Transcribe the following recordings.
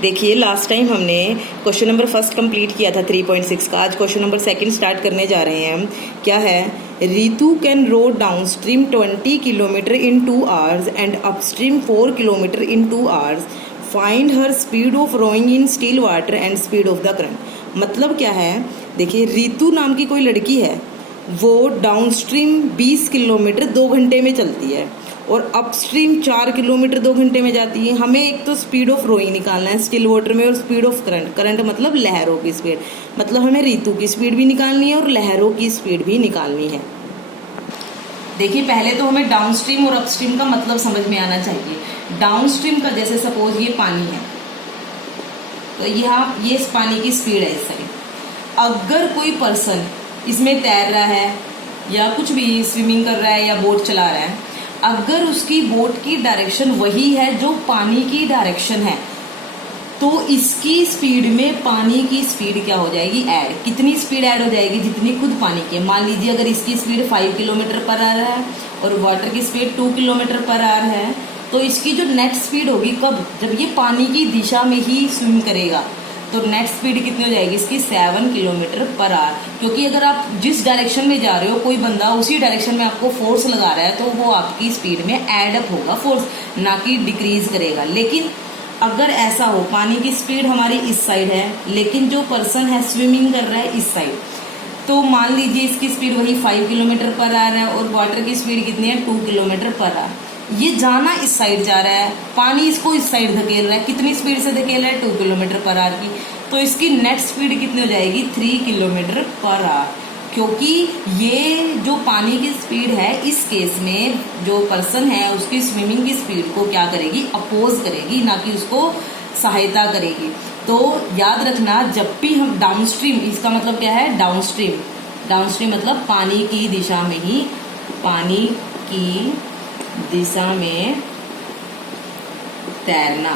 देखिए last time हमने question number first complete किया था 3.6 का। आज क्वेश्चन नंबर सेकंड स्टार्ट करने जा रहे हैं हम। क्या है, Ritu can row downstream 20 kilometre in 2 hours and upstream 4 kilometre in 2 hours. Find her speed of rowing in still water and speed of the current. मतलब क्या है, देखिए रितु नाम की कोई लड़की है, वो डाउन स्ट्रीम 20 किलोमीटर 2 घंटे में चलती है और अपस्ट्रीम 4 किलोमीटर 2 घंटे में जाती है। हमें एक तो स्पीड ऑफ रोइंग निकालना है स्टिल वाटर में और स्पीड ऑफ करंट। करंट मतलब लहरों की स्पीड, मतलब हमें रितु की स्पीड भी निकालनी है और लहरों की स्पीड भी निकालनी है। देखिए पहले तो हमें डाउन स्ट्रीम और अपस्ट्रीम का मतलब समझ में आना चाहिए। डाउन स्ट्रीम का जैसे सपोज ये पानी है, तो यहाँ ये इस पानी की स्पीड है इस साइड। अगर कोई पर्सन इसमें तैर रहा है या कुछ भी स्विमिंग कर रहा है या बोट चला रहा है, अगर उसकी बोट की डायरेक्शन वही है जो पानी की डायरेक्शन है, तो इसकी स्पीड में पानी की स्पीड क्या हो जाएगी, ऐड। कितनी स्पीड ऐड हो जाएगी, जितनी खुद पानी की है। मान लीजिए अगर इसकी स्पीड 5 किलोमीटर पर आवर है और वाटर की स्पीड 2 किलोमीटर पर आवर है, तो इसकी जो नेट स्पीड होगी कब, जब ये पानी की दिशा में ही स्विम करेगा, तो नेट स्पीड कितनी हो जाएगी इसकी 7 किलोमीटर पर आवर। क्योंकि अगर आप जिस डायरेक्शन में जा रहे हो, कोई बंदा उसी डायरेक्शन में आपको फोर्स लगा रहा है, तो वो आपकी स्पीड में ऐड अप होगा फोर्स, ना कि डिक्रीज करेगा। लेकिन अगर ऐसा हो, पानी की स्पीड हमारी इस साइड है लेकिन जो पर्सन है स्विमिंग कर रहा है इस साइड, तो मान लीजिए इसकी स्पीड वही 5 किलोमीटर पर आवर है और वाटर की स्पीड कितनी है 2 किलोमीटर पर आवर। ये जाना इस साइड जा रहा है, पानी इसको इस साइड धकेल रहा है। कितनी स्पीड से धकेल रहा है, 2 किलोमीटर पर आवर की। तो इसकी नेट स्पीड कितनी हो जाएगी, 3 किलोमीटर पर आवर। क्योंकि ये जो पानी की स्पीड है, इस केस में जो पर्सन है उसकी स्विमिंग की स्पीड को क्या करेगी, अपोज करेगी, ना कि उसको सहायता करेगी। तो याद रखना, जब भी हम डाउन स्ट्रीम, इसका मतलब क्या है, डाउन स्ट्रीम। डाउन स्ट्रीम मतलब पानी की दिशा में ही, पानी की दिशा में तैरना।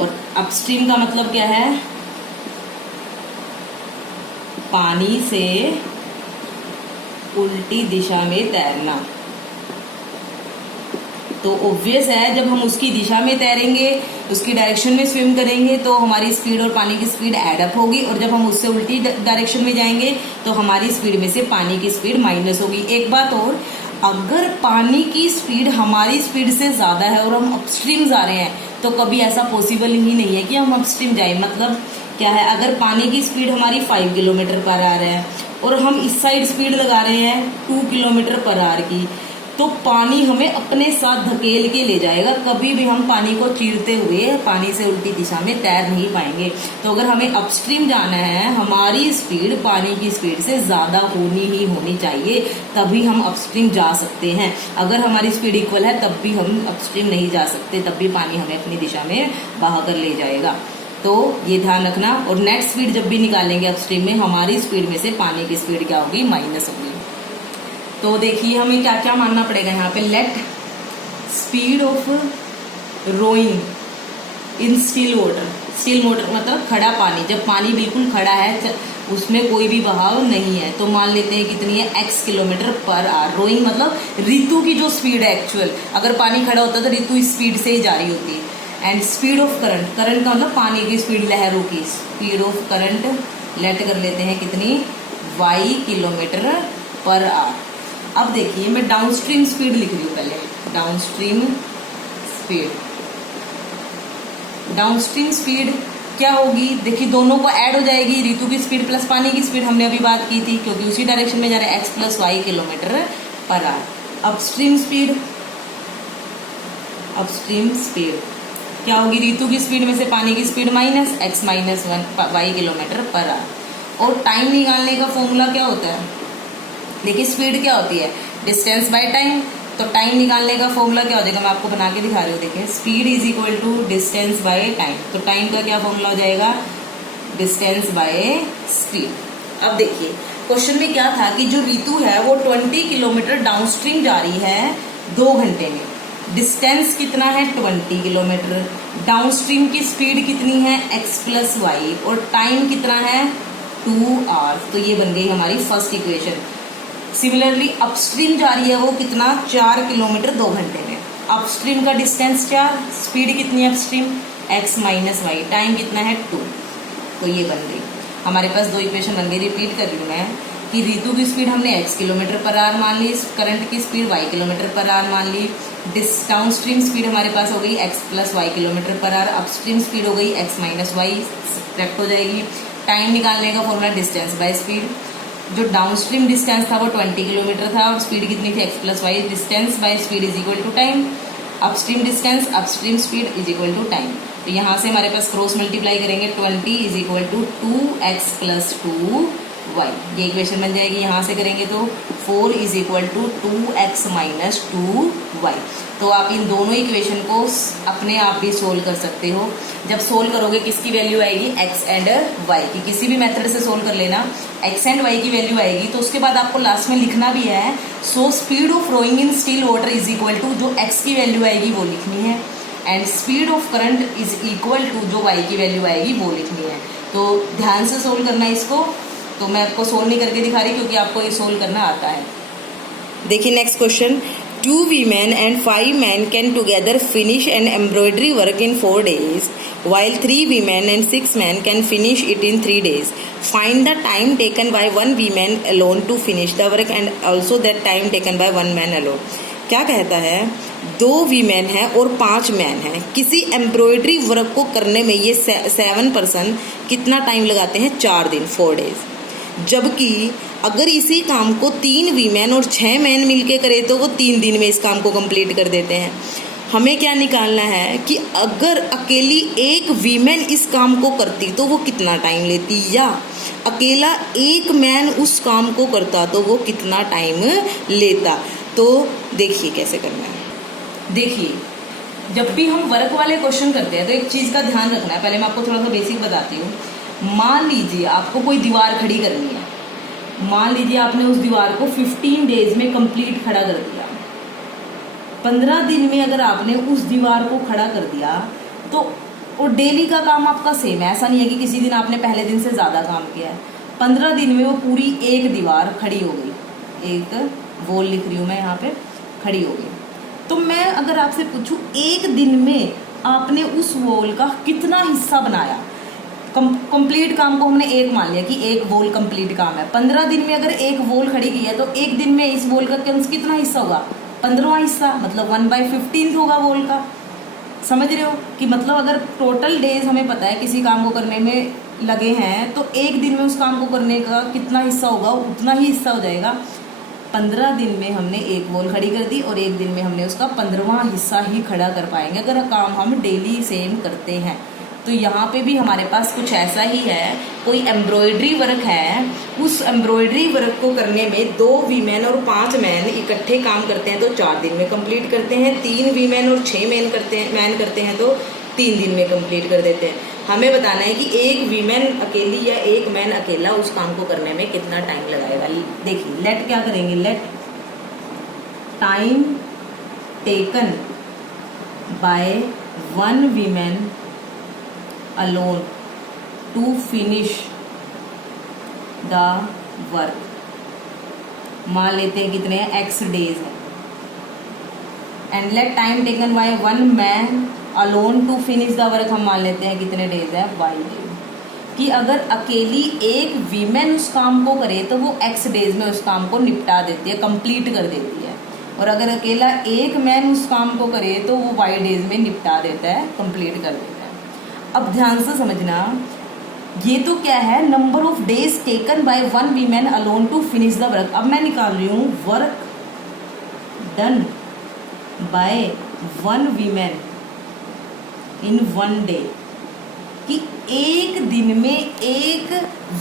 और अपस्ट्रीम का मतलब क्या है, पानी से उल्टी दिशा में तैरना। तो ऑब्वियस है, जब हम उसकी दिशा में तैरेंगे, उसकी डायरेक्शन में स्विम करेंगे, तो हमारी स्पीड और पानी की स्पीड ऐड अप होगी। और जब हम उससे उल्टी डायरेक्शन में जाएंगे तो हमारी स्पीड में से पानी की स्पीड माइनस होगी। एक बात और, अगर पानी की स्पीड हमारी स्पीड से ज्यादा है और हम अपस्ट्रीम जा रहे हैं, तो कभी ऐसा पॉसिबल ही नहीं है कि हम अपस्ट्रीम जाए। मतलब क्या है, अगर पानी की स्पीड हमारी 5 किलोमीटर पर आवर है और हम इस साइड स्पीड लगा रहे हैं 2 किलोमीटर पर आवर की, तो पानी हमें अपने साथ धकेल के ले जाएगा। कभी भी हम पानी को चीरते हुए पानी से उल्टी दिशा में तैर नहीं पाएंगे। तो अगर हमें अपस्ट्रीम जाना है, हमारी स्पीड पानी की स्पीड से ज्यादा होनी ही होनी चाहिए, तभी हम अपस्ट्रीम जा सकते हैं। अगर हमारी स्पीड इक्वल है तब भी हम अपस्ट्रीम नहीं जा सकते, तब भी पानी हमें अपनी दिशा में बहा कर ले जाएगा। तो ये ध्यान रखना। और नेट स्पीड जब भी निकालेंगे अपस्ट्रीम में, हमारी स्पीड में से पानी की स्पीड क्या होगी, माइनस होगी। तो देखिए हमें क्या क्या मानना पड़ेगा यहाँ पे, let speed of rowing in still water. Still water मतलब खड़ा पानी, जब पानी बिल्कुल खड़ा है, उसमें कोई भी बहाव नहीं है, तो मान लेते हैं कितनी है, x kilometre per hour. Rowing मतलब रितु की जो स्पीड है एक्चुअल, अगर पानी खड़ा होता तो रितु इस स्पीड से ही जा रही होती। And speed of current, current का मतलब पानी की स्पीड, लहरों की स्पीड ऑफ करंट लेट कर लेते हैं कितनी, y किलोमीटर पर आवर। अब देखिए मैं डाउन स्ट्रीम स्पीड लिख रही हूँ पहले, down stream speed. Down stream speed क्या होगी, देखिए दोनों को ऐड हो जाएगी, रितु की स्पीड प्लस पानी की स्पीड, हमने अभी बात की थी, क्योंकि उसी डायरेक्शन में जा रहा है, x plus y kilometre per hour. Upstream speed, upstream speed क्या होगी, रितु की स्पीड में से पानी की speed minus x minus 1 y kilometre per hour. और टाइम निकालने का फॉर्मूला क्या होता है, देखिए स्पीड क्या होती है, डिस्टेंस बाय टाइम। तो टाइम निकालने का फॉर्मूला क्या हो जाएगा, मैं आपको बना के दिखा रही हूँ। देखिए speed is equal to distance by time. तो टाइम का क्या फॉर्मूला हो जाएगा, डिस्टेंस बाय स्पीड। अब देखिए क्वेश्चन में क्या था कि जो रितु है वो 20 किलोमीटर डाउन स्ट्रीम जा रही है 2 घंटे में। डिस्टेंस कितना है, 20 किलोमीटर। डाउन स्ट्रीम की स्पीड कितनी है, x प्लस वाई, और टाइम कितना है, 2 आवर्स। तो ये बन गई हमारी फर्स्ट इक्वेशन। सिमिलरली अपस्ट्रीम जा रही है वो कितना, 4 किलोमीटर 2 घंटे में। अपस्ट्रीम का डिस्टेंस 4, स्पीड कितनी है upstream, x minus y, time कितना है 2। तो ये बन गई हमारे पास 2 इक्वेशन बन गई। रिपीट कर रही हूँ मैं कि ऋतु की स्पीड हमने x किलोमीटर पर आवर मान ली, करंट की speed y kilometre per our मान ली, डाउन स्ट्रीम स्पीड हमारे पास हो गई x plus y kilometre per hour, upstream speed हो गई x माइनस वाई, सब्ट्रैक्ट हो जाएगी। टाइम निकालने का फॉर्मूला डिस्टेंस बाय स्पीड, जो डाउन स्ट्रीम डिस्टेंस था वो 20 किलोमीटर था और स्पीड कितनी थी x plus y, distance by speed is equal to time, upstream distance upstream speed is equal to time. तो यहाँ से हमारे पास क्रॉस मल्टीप्लाई करेंगे 20 is equal to 2x plus 2y, ये इक्वेशन बन जाएगी। यहाँ से करेंगे तो 4 is equal to 2x minus 2y। तो आप इन दोनों इक्वेशन को अपने आप भी सोल्व कर सकते हो। जब सोल्व करोगे किसकी वैल्यू आएगी, x एंड y की, किसी भी मेथड से सोल्व कर लेना, x एंड y की वैल्यू आएगी। तो उसके बाद आपको लास्ट में लिखना भी है, so speed of flowing in still water is equal to, जो x की वैल्यू आएगी वो लिखनी है, and speed of current is equal to, जो y की वैल्यू आएगी वो लिखनी है। तो ध्यान से सोल्व करना है इसको। तो मैं आपको सोल्व नहीं करके दिखा रही क्योंकि आपको ये सोल्व करना आता है। देखिए next question, 2 women and 5 men can together finish an embroidery work in 4 days, while 3 women and 6 men can finish it in 3 days. Find the time taken by 1 woman alone to finish the work and also that time taken by 1 man alone. क्या कहता है, 2 women हैं और 5 man हैं, किसी embroidery work को करने में ये 7 पर्सन कितना टाइम लगाते हैं, 4 दिन 4 डेज। जबकि अगर इसी काम को 3 वीमेन और 6 मैन मिलके करे तो वो 3 दिन में इस काम को कंप्लीट कर देते हैं। हमें क्या निकालना है कि अगर अकेली एक वीमेन इस काम को करती तो वो कितना टाइम लेती, या अकेला एक मैन उस काम को करता तो वो कितना टाइम लेता। तो देखिए कैसे करना है। देखिए जब भी हम वर्क वाले क्वेश्चन करते हैं तो एक चीज़ का ध्यान रखना है। पहले मैं आपको थोड़ा सा बेसिक बताती हूँ। मान लीजिए आपको कोई दीवार खड़ी करनी है, मान लीजिए आपने उस दीवार को 15 डेज में कंप्लीट खड़ा कर दिया। 15 दिन में अगर आपने उस दीवार को खड़ा कर दिया तो वो डेली का काम आपका सेम है, ऐसा नहीं है कि किसी दिन आपने पहले दिन से ज़्यादा काम किया है। 15 दिन में वो पूरी एक दीवार खड़ी हो गई, एक वॉल लिख रही हूँ मैं यहाँ पे, खड़ी हो गई। तो मैं अगर आपसे पूछूं एक दिन में आपने उस वॉल का कितना हिस्सा बनाया, कंप्लीट काम को हमने एक मान लिया कि एक वॉल कंप्लीट काम है। 15 दिन में अगर एक वॉल खड़ी की है तो एक दिन में इस वॉल का कितना हिस्सा होगा, 15वां हिस्सा, मतलब 1/15 होगा वॉल का। समझ रहे हो कि मतलब अगर टोटल डेज हमें पता है किसी काम को करने में लगे हैं तो एक दिन में उस काम को करने का कितना हिस्सा होगा, उतना ही हिस्सा हो जाएगा। 15 दिन में हमने एक वॉल खड़ी कर दी और एक दिन में हमने उसका 15वां हिस्सा ही खड़ा कर पाएंगे अगर काम हम डेली सेम करते हैं। तो यहाँ पे भी हमारे पास कुछ ऐसा ही है, कोई एम्ब्रॉयडरी वर्क है, उस एम्ब्रॉयडरी वर्क को करने में 2 वीमेन और 5 मैन इकट्ठे काम करते हैं तो 4 दिन में कंप्लीट करते हैं। 3 वीमेन और 6 मैन करते हैं तो 3 दिन में कंप्लीट कर देते हैं। हमें बताना है कि एक वीमेन अकेली या एक मैन अकेला उस काम को करने में कितना टाइम लगाएगा। देखिए लेट क्या करेंगे, let time taken by 1 women alone to finish the work, मान लेते हैं कितने हैं, x डेज है। And let time taken by 1 man alone to finish the work, हम मान लेते हैं कितने डेज है, y डेज। कि अगर अकेली एक वीमेन उस काम को करे तो वो x डेज में उस काम को निपटा देती है, कंप्लीट कर देती है, और अगर अकेला एक मैन उस काम को करे तो वो y डेज में निपटा देता है, कंप्लीट कर देता है। अब ध्यान से समझना, ये तो क्या है, number of days taken by 1 women alone to finish the work. अब मैं निकाल रही हूँ work done by 1 women in 1 day, कि एक दिन में एक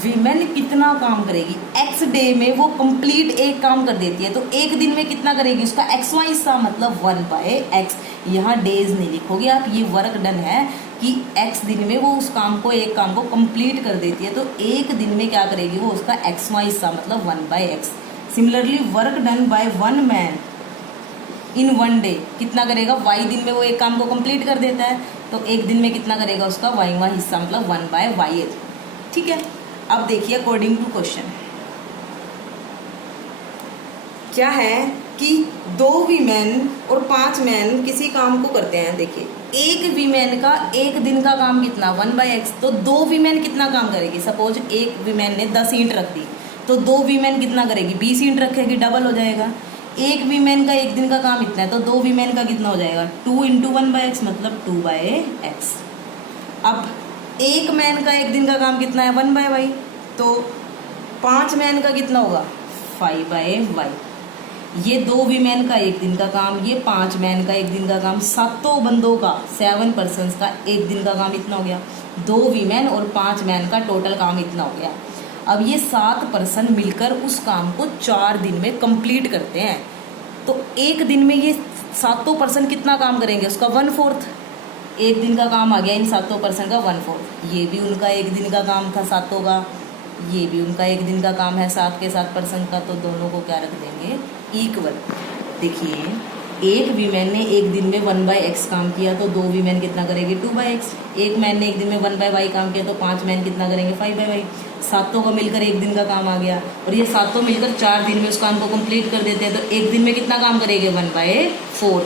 वीमेन कितना काम करेगी। x डे में वो कंप्लीट एक काम कर देती है तो एक दिन में कितना करेगी, उसका xy हिस्सा, मतलब 1/x। यहाँ डेज नहीं लिखोगे आप, ये वर्क डन है कि x दिन में वो उस काम को, एक काम को कंप्लीट कर देती है तो एक दिन में क्या करेगी वो, उसका xy हिस्सा, मतलब 1/x। Similarly work done by 1 man in 1 day कितना करेगा, y दिन में वो एक काम को कंप्लीट कर देता है तो एक दिन में कितना करेगा, उसका y हिस्सा, मतलब 1/y। ठीक है। अब देखिए अकॉर्डिंग टू क्वेश्चन क्या है कि 2 वीमेन और 5 मैन किसी काम को करते हैं। देखिए, एक वीमेन का एक दिन का काम कितना 1/x, तो 2 वीमेन कितना काम करेगी। सपोज एक वीमेन ने 10 ईंट रख दी, तो 2 वीमेन कितना करेगी 20 ईंट रखेगी, डबल हो जाएगा। एक वीमेन का एक दिन का काम इतना है, तो 2 वीमेन का कितना हो जाएगा 2 × 1/x मतलब 2/x। अब एक मैन का एक दिन का काम कितना है 1/y, तो 5 मैन का कितना होगा 5/y। ये 2 वीमेन का एक दिन का काम, ये 5 मैन का एक दिन का काम, 7 बंदों का 7 पर्सन्स का एक दिन का काम इतना हो गया। 2 वीमेन और 5 मैन का टोटल काम इतना हो गया। अब ये 7 पर्सन मिलकर उस काम को 4 दिन में कंप्लीट करते हैं। तो एक दिन में ये 7 पर्सन कितना काम करेंगे, उसका 1/4। एक दिन का काम आ गया इन 7 पर्सन का 1/4। ये भी उनका एक दिन का काम था 7 का, ये भी उनका एक दिन का काम है 7 के 7 पर्सन का, तो दोनों को क्या रख देंगे इक्वल। देखिए, एक वीमेन ने एक दिन में 1/x काम किया, तो 2 वीमेन कितना करेंगे 2/x। एक मैन ने एक दिन में 1/y काम किया, तो 5 मैन कितना करेंगे 5/y। 7 का मिलकर एक दिन का काम आ गया, और ये 7 मिलकर 4 दिन में उस काम को कंप्लीट कर देते हैं, तो एक दिन में कितना काम करेंगे 1/4,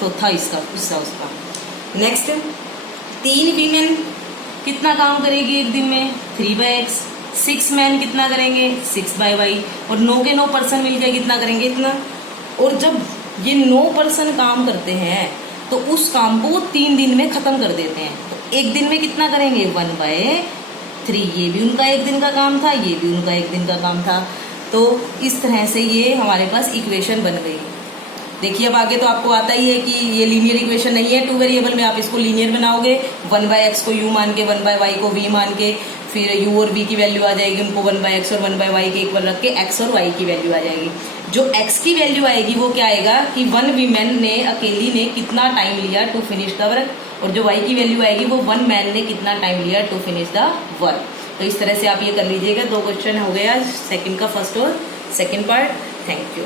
चौथा इसका हिस्सा उसका। नेक्स्ट, 3 वीमेन कितना काम करेगी एक दिन में 3/x। 6 मैन कितना करेंगे 6/y, और 9 के 9 पर्सन मिलकर कितना करेंगे इतना। और जब ये 9 पर्सन काम करते हैं तो उस काम को वो 3 दिन में खत्म कर देते हैं, तो एक दिन में कितना करेंगे 1/3। ये भी उनका एक दिन का काम था, ये भी उनका एक दिन का काम था। तो इस तरह से ये हमारे पास इक्वेशन बन गई। देखिए, अब आगे तो आपको आता ही है कि ये लीनियर इक्वेशन नहीं है, 2 वेरिएबल में आप इसको लीनियर बनाओगे। 1/x को u मान के, 1/y को v मान के, फिर u और v की वैल्यू आ जाएगी, उनको 1/x और 1/y के इक्वल रख के x और y की वैल्यू आ जाएगी। जो x की वैल्यू आएगी वो क्या आएगा कि 1 वीमेन ने अकेली ने कितना टाइम लिया टू फिनिश द वर्क, और जो y की वैल्यू आएगी वो 1 मैन ने कितना टाइम लिया टू फिनिश द वर्क। तो इस तरह से आप ये कर लीजिएगा। 2 क्वेश्चन हो गया सेकंड का, फर्स्ट और सेकंड पार्ट। Thank you.